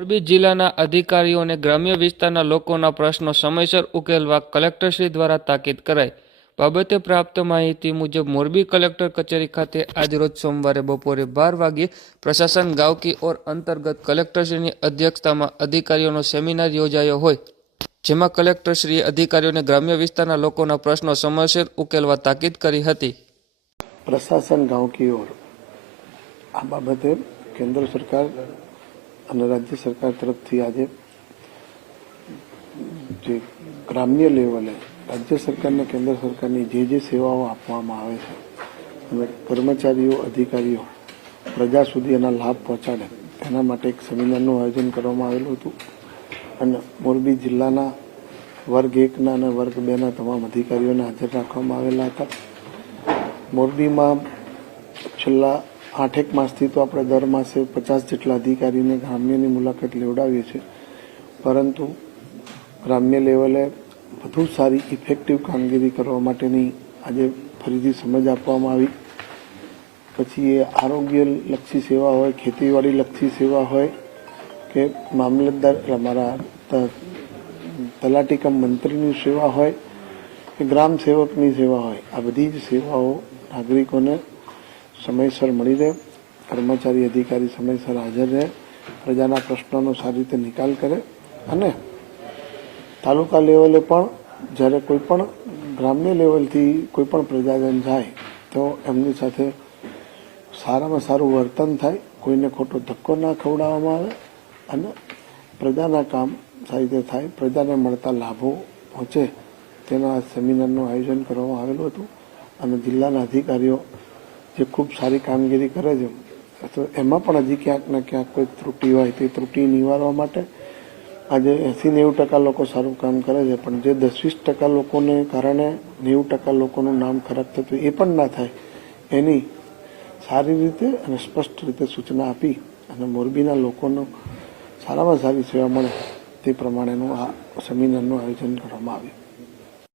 મોરબી જિલ્લાના અધિકારીઓ અને ગ્રામ્ય વિસ્તારના લોકોના પ્રશ્નો સમયસર ઉકેલવા કલેક્ટરશ્રી દ્વારા તાકીદ કરાઈ. બાબતે પ્રાપ્ત માહિતી મુજબ, મોરબી કલેક્ટર કચેરી ખાતે આજરોજ સોમવારે બપોરે બાર વાગ્યે પ્રશાસન ગાંવ કી ઓર અંતર્ગત કલેક્ટરશ્રીની અધ્યક્ષતામાં અધિકારીઓનો સેમિનાર યોજાયો હોય, જેમાં કલેક્ટરશ્રીએ અધિકારીઓને ગ્રામ્ય વિસ્તારના લોકોના પ્રશ્નો સમયસર ઉકેલવા તાકીદ કરી હતી. પ્રશાસન ગાંવ ઓર આ બાબતે કેન્દ્ર સરકાર અને રાજ્ય સરકાર તરફથી આજે જે ગ્રામ્ય લેવલે રાજ્ય સરકારને કેન્દ્ર સરકારની જે જે સેવાઓ આપવામાં આવે છે, અને કર્મચારીઓ, અધિકારીઓ પ્રજા સુધી એના લાભ પહોંચાડે, એના માટે એક સેમિનારનું આયોજન કરવામાં આવેલું હતું. અને મોરબી જિલ્લાના વર્ગ એકના અને વર્ગ બેના તમામ અધિકારીઓને હાજર રાખવામાં આવેલા હતા. મોરબીમાં છેલ્લા આઠેક માસથી તો આપણે દર માસે પચાસ જેટલા અધિકારીને ગ્રામ્યની મુલાકાત લેવડાવીએ છીએ. પરંતુ ગ્રામ્ય લેવલે વધુ સારી ઇફેક્ટિવ કામગીરી કરવા માટેની આજે ફરીથી સમજ આપવામાં આવી. પછી એ આરોગ્ય લક્ષી સેવા હોય ખેતીવાડી લક્ષી સેવા હોય કે મામલતદાર અમારા તલાટીકમ મંત્રીની સેવા હોય કે ગ્રામ સેવકની સેવા હોય, આ બધી જ સેવાઓ નાગરિકોને સમયસર મળી રહે, કર્મચારી અધિકારી સમયસર હાજર રહે, પ્રજાના પ્રશ્નોનો સારી રીતે નિકાલ કરે અને તાલુકા લેવલે પણ જ્યારે કોઈ પણ ગ્રામ્ય લેવલથી કોઈ પણ પ્રજાજન જાય, તો એમની સાથે સારામાં સારું વર્તન થાય, કોઈને ખોટો ધક્કો ના ખવડાવવામાં આવે અને પ્રજાના કામ સારી રીતે થાય, પ્રજાને મળતા લાભો પહોંચે. તેના સેમિનારનું આયોજન કરવામાં આવેલું હતું અને જિલ્લાના અધિકારીઓ જે ખૂબ સારી કામગીરી કરે છે. તો એમાં પણ હજી ક્યાંક ને ક્યાંક કોઈ ત્રુટિ હોય તે ત્રુટિ નિવારવા માટે આજે એંસી નેવું ટકા લોકો સારું કામ કરે છે. પણ જે દસ વીસ ટકા લોકોને કારણે નેવું ટકા લોકોનું નામ ખરાબ થતું એ પણ ના થાય. એની સારી રીતે અને સ્પષ્ટ રીતે સૂચના આપી અને મોરબીના લોકોનો સારામાં સારી સેવા મળે તે પ્રમાણેનું આ સેમિનારનું આયોજન કરવામાં આવ્યું.